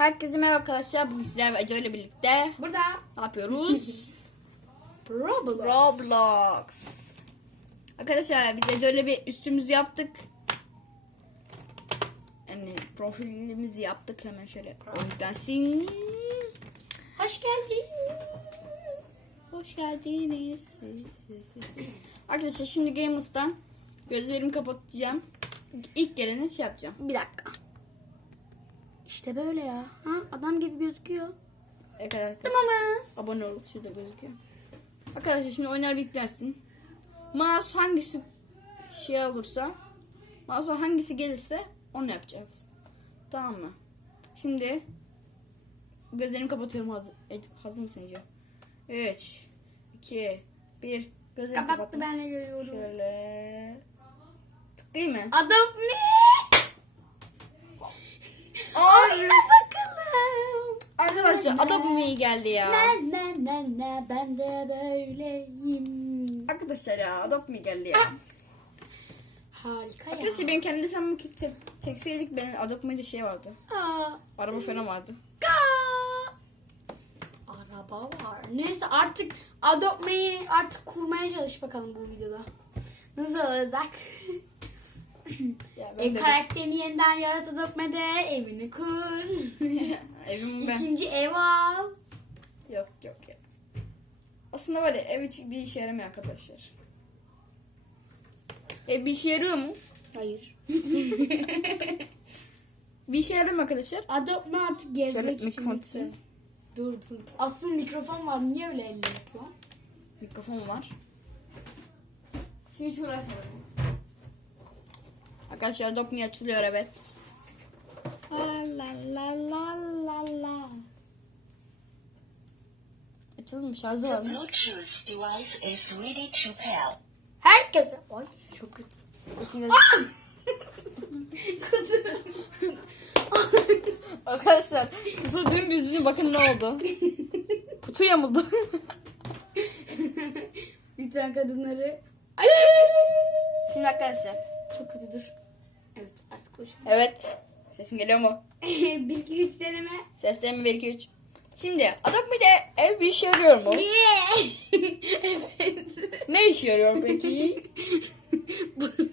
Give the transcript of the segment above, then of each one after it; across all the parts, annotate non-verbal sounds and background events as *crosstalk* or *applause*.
Herkese merhaba arkadaşlar. Bugün sizlerle Ece ile birlikte Burada ne yapıyoruz? *laughs* Roblox. Roblox. Arkadaşlar biz Ece ile bir üstümüzü yaptık. Yani profilimizi yaptık. Hemen şöyle yüklensin. Hoş geldin. Hoş geldiniz. Siz, siz, siz. Arkadaşlar şimdi Gamers'tan gözlerimi kapatacağım. İlk geleni şey yapacağım. Bir dakika. İşte böyle ya. Ha, adam gibi gözüküyor. Arkadaşlar Tamamız. abone olun. Şurada gözüküyor. Arkadaşlar şimdi oynar bir yüklensin. Mouse hangisi şey olursa mouse hangisi gelirse onu yapacağız. Tamam mı? Şimdi gözlerimi kapatıyorum. Hazır, hazır mısın Ece? 3 2 1 Gözlerimi Kapattı kapattım. ben de görüyorum. Şöyle tıklayayım mı? Adam ne? Ay, bakalım. Arkadaşlar Adobe Mi geldi ya. Ne ne ne ne ben de böyleyim. Arkadaşlar ya Adobe Mi geldi ya. Harika ya. Arkadaşlar benim kendi lisanımı çek, çekseydik benim Adobe Mi'de şey vardı. Aa, Araba falan vardı. Ka- Araba var. Neyse artık Adobe'yi artık kurmaya çalış bakalım bu videoda. Nasıl olacak? *laughs* Ya e, karakterini yeniden yarat Adobe'de evini kur. *laughs* Evim ben. İkinci ev al. Yok yok ya. Aslında var ya ev için bir işe yaramıyor arkadaşlar. Ev bir işe yarıyor mu? Hayır. *laughs* Bir işe yarıyor mu arkadaşlar? Adobe artık Şöyle gezmek için. mikrofon tutayım. Dur dur. Aslında mikrofon var. Niye öyle elle yapıyor? Mikrofon var. Şimdi hiç uğraşmadım. Arkadaşlar Adobe Mi açılıyor evet. La la la la la. Açılmış hazır The mı? Bluetooth device is ready to pair. Herkese. Ay çok kötü. Sesini- *laughs* Kutunun Arkadaşlar kutu dümdüzünü bakın ne oldu. Kutu yamuldu. Lütfen kadınları. Şimdi arkadaşlar. Evet. Sesim geliyor mu? 1 2 3 deneme. Seslerimi 1 2 3. Şimdi Adobe Mi'de ev bir işe yarıyor mu? *laughs* evet. Ne işe yarıyor peki? *laughs*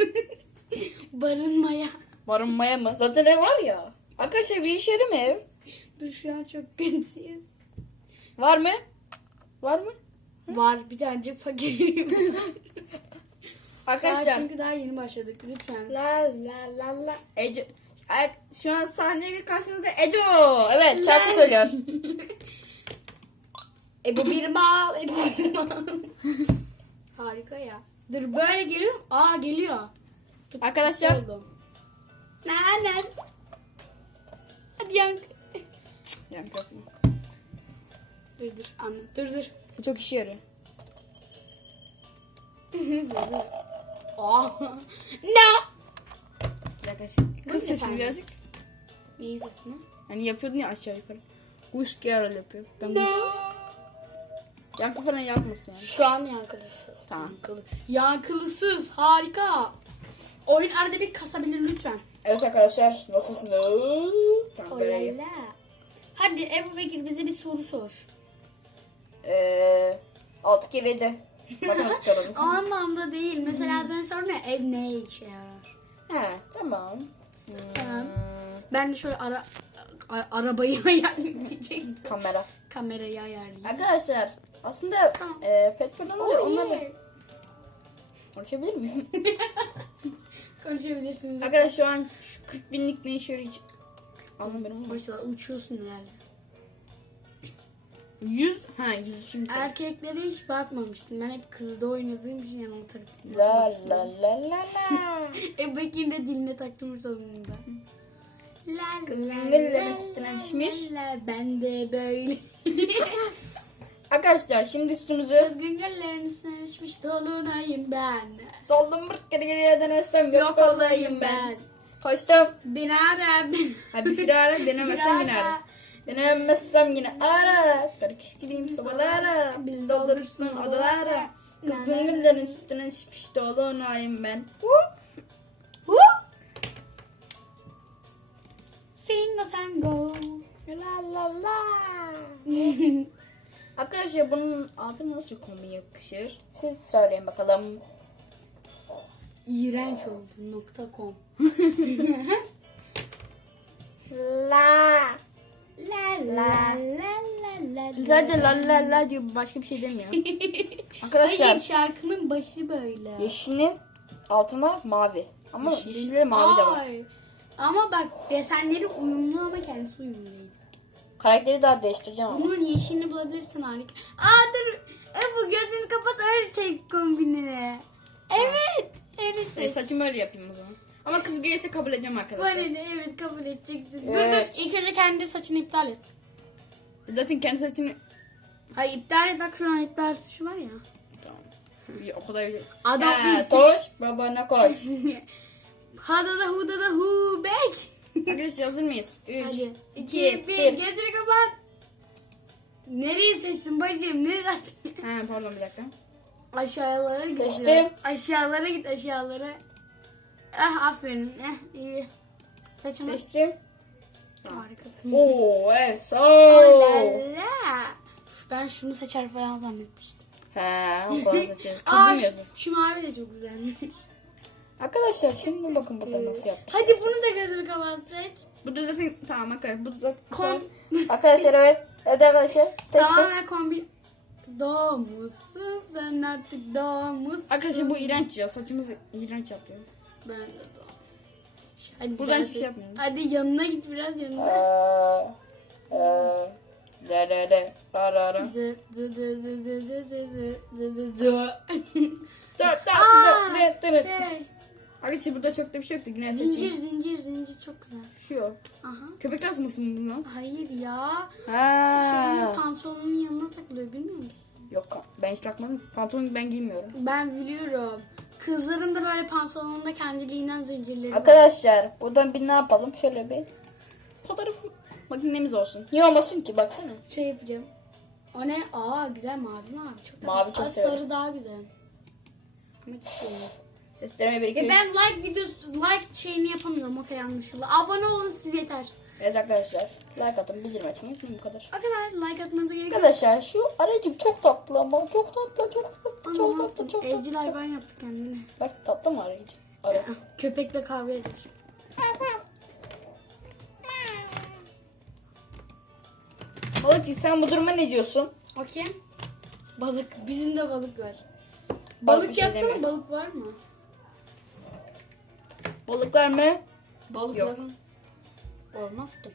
Barınmaya. Barınmaya mı? Zaten ev var ya. Arkadaşlar bir işe yarıyor mu ev? Dur şu an çok kötüyüz. Var mı? Var mı? Var bir tane fakirim. *laughs* Arkadaşlar. Çünkü daha yeni başladık lütfen. La la la la. Ece. Şu an sahneye karşınızda Eco. Evet şarkı söylüyor. *laughs* E bu bir mal, e bu bir mal. *laughs* Harika ya. Dur böyle geliyor. Aa geliyor. Dur, Arkadaşlar. Nanen. Hadi yank. *laughs* Yani korkma. Dur dur anlat. Dur dur. Çok işe yarıyor. Sözü. Aa. Ne? Bir dakika. Kız ne sesini efendim? birazcık. Neyin sesini? Hani yapıyordun ya aşağı yukarı. Kuş öyle yapıyor. Ben kuş. Yankı falan yapmasın yani. Şu an yankılısız. Tamam. Yankılı. Yankılısız. Harika. Oyun arada bir kasabilir lütfen. Evet arkadaşlar nasılsınız? Tamam böyle. Olala. Hadi Ebu Bekir bize bir soru sor. Ee, 6 kere 7. O anlamda değil. Mesela az önce sordun ya ev neye işe yarar? He tamam. Tamam. Hmm, Ben de şöyle ara, a- arabayı *laughs* ayarlayacaktım. kamera. Kamerayı ayarlayayım. Arkadaşlar aslında Tamam. e, pet. Oh, Onlarla yeah. konuşabilir miyim? *laughs* Konuşabilirsiniz. Arkadaşlar şu an şu 40 binlik ne işe hiç anlamıyorum ama. Başla uçuyorsun herhalde. 100 ha 100 şimdi çek. Erkeklere hiç bakmamıştım. Ben hep kızda oynadığım için yani o taktım. La la la *laughs* la la. Ebu Bekir'in de diline taktım sonunda. La Kızın la üstüne la düşmüş. la, Ben de böyle. *laughs* Arkadaşlar şimdi üstümüzü Özgün göllerin üstüne düşmüş dolunayım ben. soldan bir kere geriye dönersem yok, Yok olayım ben. Koştum. Beni ara ben. Ha bir firara *laughs* denemezsem yine Beni emmezsem yine ara. Karkış gibiyim sobalara. Biz doldurursun odalara. Kızgın güllerin sütüne şişmiş dolu onayım ben. Sing a sango. La la la. *laughs* Arkadaşlar bunun adı nasıl kombi yakışır? Siz söyleyin bakalım. İğrenç oldu. Nokta com. *laughs* *laughs* la La la la la la. La diyor başka bir şey demiyor. *laughs* Arkadaşlar Hayır şarkının başı böyle. yeşilin altına mavi. Ama yeşilde mavi de var. Ay. Ama bak desenleri uyumlu ama kendisi uyumlu değil. Karakteri daha değiştireceğim ama. Bunun yeşilini bulabilirsin harika. Aa dur. Ebu gözünü kapat öyle çek kombinini. Evet. Öyle E, seç. saçımı öyle yapayım o zaman. Ama kız gelirse kabul edeceğim arkadaşlar. Bana ne? Evet kabul edeceksin. Evet. Dur dur. İlk önce kendi saçını iptal et. Zaten kendi saçını... Hayır iptal et bak şu an iptal tuşu var ya. Tamam. Ya, O kadar bile. Adam- He, toş babana koy. *laughs* Hada da huda da hu bek. Arkadaşlar hazır mıyız? 3, Hadi. 2, 2, 1. 1. Gözünü kapat. Nereyi seçtin bacım? Nereye He pardon bir dakika. Aşağılara git. Seçtim. Aşağılara git aşağılara. Ah aferin. Eh iyi. Saçımı Seçtim. Harikasın. Oo evet. Olala. Ben şunu seçer falan zannetmiştim. He o *laughs* seçelim. Aa, Kızım şu, yazın. şu mavi de çok güzelmiş. Arkadaşlar şimdi bakın burada nasıl yapmış. Hadi bunu da gözünü kapat seç. Bu da zaten tamam arkadaşlar. Bu da Kom Arkadaşlar evet. Evet arkadaşlar. Seçtim. Tamamen kombin. Doğmuşsun sen artık doğmuşsun. Arkadaşlar bu iğrenç ya. Saçımız iğrenç yapıyor. Ben. Hadi Buradan hiçbir şey yapmıyorum. Hadi yanına git biraz yanına. La la la. La la la. Zı zı zı zı zı zı zı zı zı zı zı. Dört dört Aa, dört dört dört. şey. Arkadaşlar burada çok da bir şey yoktu. Yine Zincir seçeyim. zincir zincir çok güzel. Şu. Aha. Köpek tasması mı bu lan? Hayır ya. Şeyin Ha. pantolonun yanına takılıyor bilmiyor musun? Yok ben hiç takmadım. Pantolon ben giymiyorum. Ben biliyorum. Kızların da böyle pantolonunda kendiliğinden zincirleri var. Arkadaşlar buradan bir ne yapalım? Şöyle bir fotoğraf makinemiz olsun. Niye olmasın ki baksana. Şey yapacağım. O ne? Aa güzel mavi mavi. Çok Mavi çok Aa, severim. Sarı daha güzel. Ama. Seslerime bir iki. Ya üç. ben like videosu, like şeyini yapamıyorum. Okey anlaşıldı. Abone olun siz yeter. Evet arkadaşlar. Like atın bildirim açmayı unutmayın bu kadar. Arkadaşlar like atmanıza gerek yok. Arkadaşlar şu aracık çok tatlı ama çok tatlı çok tatlı çok Ama tatlı çok Evcil tatlı. hayvan yaptı kendine. Bak tatlı mı aracık? Ara. Ah, Köpekle kavga eder. Balıkçı sen bu duruma ne diyorsun? Okey. Balık. Bizim de balık var. Balık Balık, bir şey yapsana deme. balık var mı? Balık var mı? Balık Yok. zaten olmaz ki.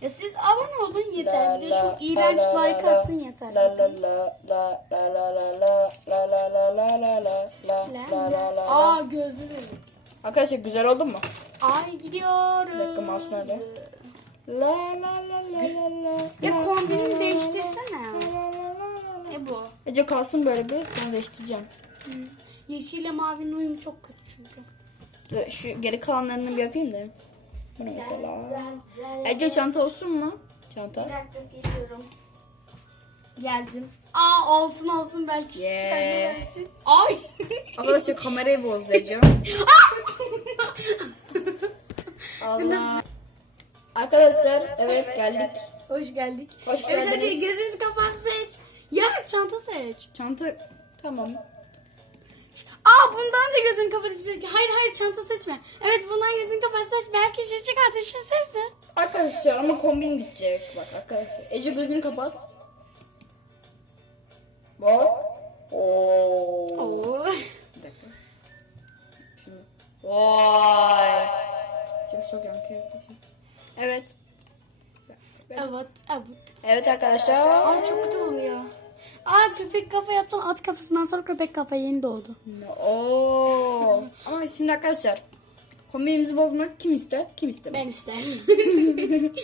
Ya siz abone olun yeter. Bir de şu iğrenç like atın yeter. La la la la la la la la la la la la la la la la Aa gözlü bebek. Arkadaşlar güzel oldu mu? Ay gidiyoruz. Bir dakika, mouse nerede? La la la la la la Ya kombini değiştirsene. E bu. Ece kalsın böyle bir sonra değiştireceğim. Yeşille mavinin uyumu çok kötü çünkü. Şu geri kalanlarını bir yapayım da. Bu ne mesela? Ece çanta olsun mu? Çanta. dakika geliyorum. Geldim. Aa olsun olsun belki. Yeah. versin. Ay. *laughs* Arkadaşlar kamerayı bozdu Ece. *laughs* Allah. Arkadaşlar evet geldik. Hoş geldik. Hoş Evet hadi geldiniz. gözünü kapat seç. Ya çanta seç. Çanta tamam. Aa bundan da gözünü kapat. seç. Hayır hayır çanta seçme. Evet bundan gözünü kapat seç. Belki şu çıkartır şu sesi. Arkadaşlar ama kombin gidecek. Bak arkadaşlar. Ece gözünü kapat. Bak. Oo. Oo. Bir dakika. Şimdi. Vay. Çok çok yankı yaptı şimdi. Evet. Evet evet. Evet arkadaşlar. Ay çok kötü oluyor. Aa köpek kafa yaptın at kafasından sonra köpek kafa yeni doğdu. Oo. *laughs* Ama şimdi arkadaşlar. Kombinimizi bozmak kim ister? Kim istemez? Ben isterim. *laughs*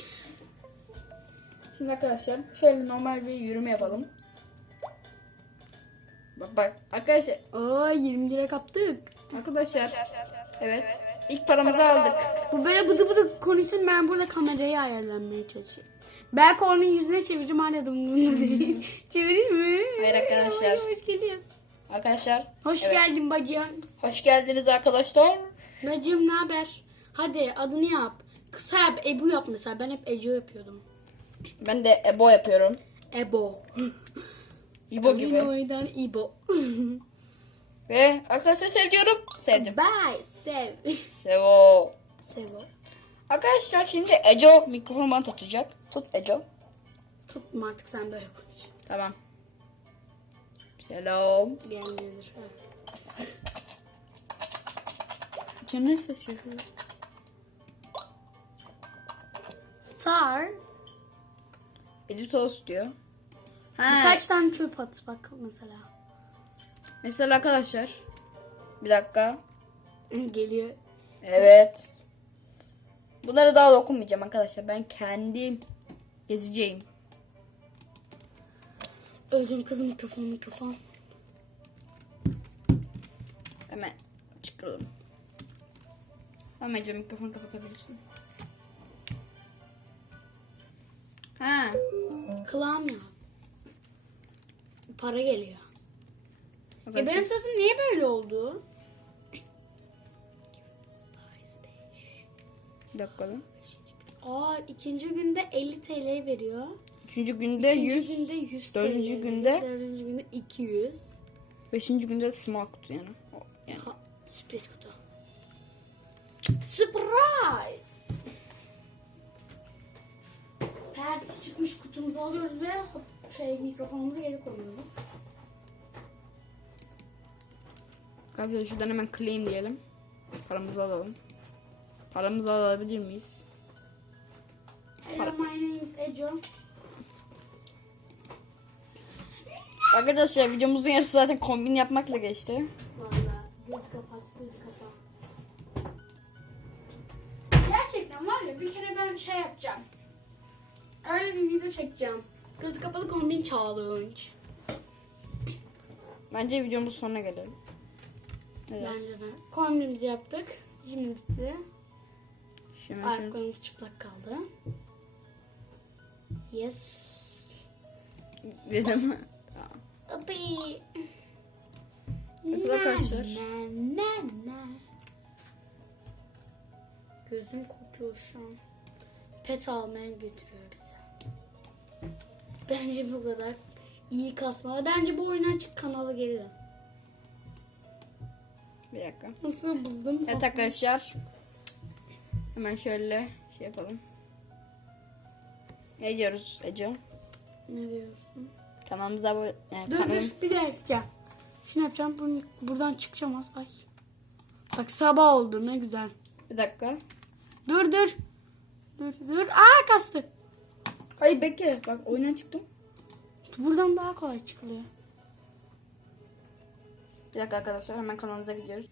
Şimdi arkadaşlar şöyle normal bir yürüme yapalım. Bak bak arkadaşlar Oo 20 lira kaptık. arkadaşlar evet ilk paramızı aldık. Bu böyle bıdı bıdı konuşsun ben burada kamerayı ayarlanmaya çalışıyorum. Belki onun yüzüne çevireceğim hala da umurumda değil. *laughs* Çevireyim mi? Hayır arkadaşlar. Hoş geliyorsun. Arkadaşlar Hoş evet. geldin bacım. Hoş geldiniz arkadaşlar. Bacım ne haber? Hadi adını yap. Kısa yap. Ebu yap mesela. Ben hep Ece yapıyordum. Ben de Ebo yapıyorum. Ebo. İbo gibi. Oyundan İbo. *laughs* Ve arkadaşlar seviyorum. Sevdim. Bye. Sev. Sevo. Sevo. Arkadaşlar şimdi Eco mikrofonu bana tutacak. Tut Eco. Tutma artık sen böyle konuş. Tamam. Selam. Gelmiyordur. Canın ses yapıyor. Star. Editos diyor. Ha, Birkaç tane çöp at bak mesela. Mesela arkadaşlar. Bir dakika. *laughs* Geliyor. Evet. Bunlara daha dokunmayacağım arkadaşlar. Ben kendim gezeceğim. Öldüm kızım mikrofon mikrofon. Hemen çıkalım. Ece mikrofonu kapatabilirsin. Ha. Kılam ya. Para geliyor. E arkadaşlar- benim sesim niye böyle oldu? Bir dakika. Aa ikinci günde 50 TL veriyor. Üçüncü günde Üçüncü 100. günde 100 dördüncü TL. günde- Dördüncü günde 200. Beşinci günde small kutu yani. O- yani. Ha, sürpriz kutu. Surprise! Perdesi çıkmış kutumuzu alıyoruz ve hop, şey mikrofonumuzu geri koyuyoruz. Arkadaşlar şuradan hemen claim diyelim. Paramızı alalım. Paramızı alabilir miyiz? Hello my name is Ejo. Arkadaşlar videomuzun yarısı zaten kombin yapmakla geçti. Valla göz kapat göz kapat. Gerçekten var ya bir kere ben şey yapacağım. Öyle bir video çekeceğim. Gözü kapalı kombin challenge. Bence videomuz sonuna gelelim. Dersin? Bence de. Kombinimizi yaptık. Şimdi bitti. Şimdi Ayaklarımız çıplak kaldı. Yes. Dedim. Abi. Bakın arkadaşlar. Na, na, na. Gözüm kopuyor şu an. Pet almaya götürüyor bizi. Bence bu kadar. iyi kasmalı. Bence bu oyuna açık kanalı geri dön. Bir dakika. Nasıl buldum? Evet arkadaşlar. Hemen şöyle şey yapalım. Ne diyoruz Ece? Ne diyorsun? Kanalımıza abone... Yani Dur kanalım... dur bir dakika. Şimdi yapacağım. Bunu, buradan çıkacağım az. Ay. Bak sabah oldu ne güzel. Bir dakika. Dur dur. Dur dur. Aa kastı. Hayır bekle. Bak oyuna çıktım. Buradan daha kolay çıkılıyor. Bir dakika arkadaşlar hemen kanalımıza gidiyoruz.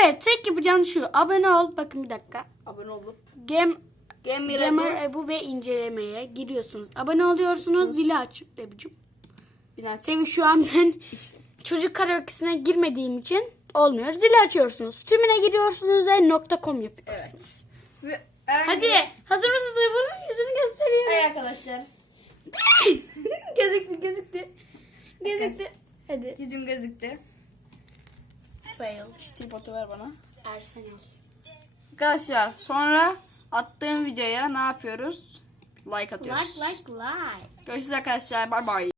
Evet tek yapacağın şu. Abone ol. Bakın bir dakika. Abone olup. Gem Gamer, Gamer Ebu ve incelemeye giriyorsunuz. Abone oluyorsunuz. Zili aç Ebu'cum. Tabii şu an ben *laughs* çocuk karaoke'sine girmediğim için olmuyor. Zili açıyorsunuz. Tümüne giriyorsunuz ve .com yapıyorsunuz. Evet. Ve Hadi hazır mısınız? Bunun yüzünü gösteriyor. Hayır arkadaşlar. *laughs* gözüktü gözüktü. Gözüktü. Hadi. Yüzüm gözüktü. Fail. Şu tripodu ver bana. Arsenal. Arkadaşlar sonra attığım videoya ne yapıyoruz? Like atıyoruz. Like like like. Görüşürüz arkadaşlar. Bay bay.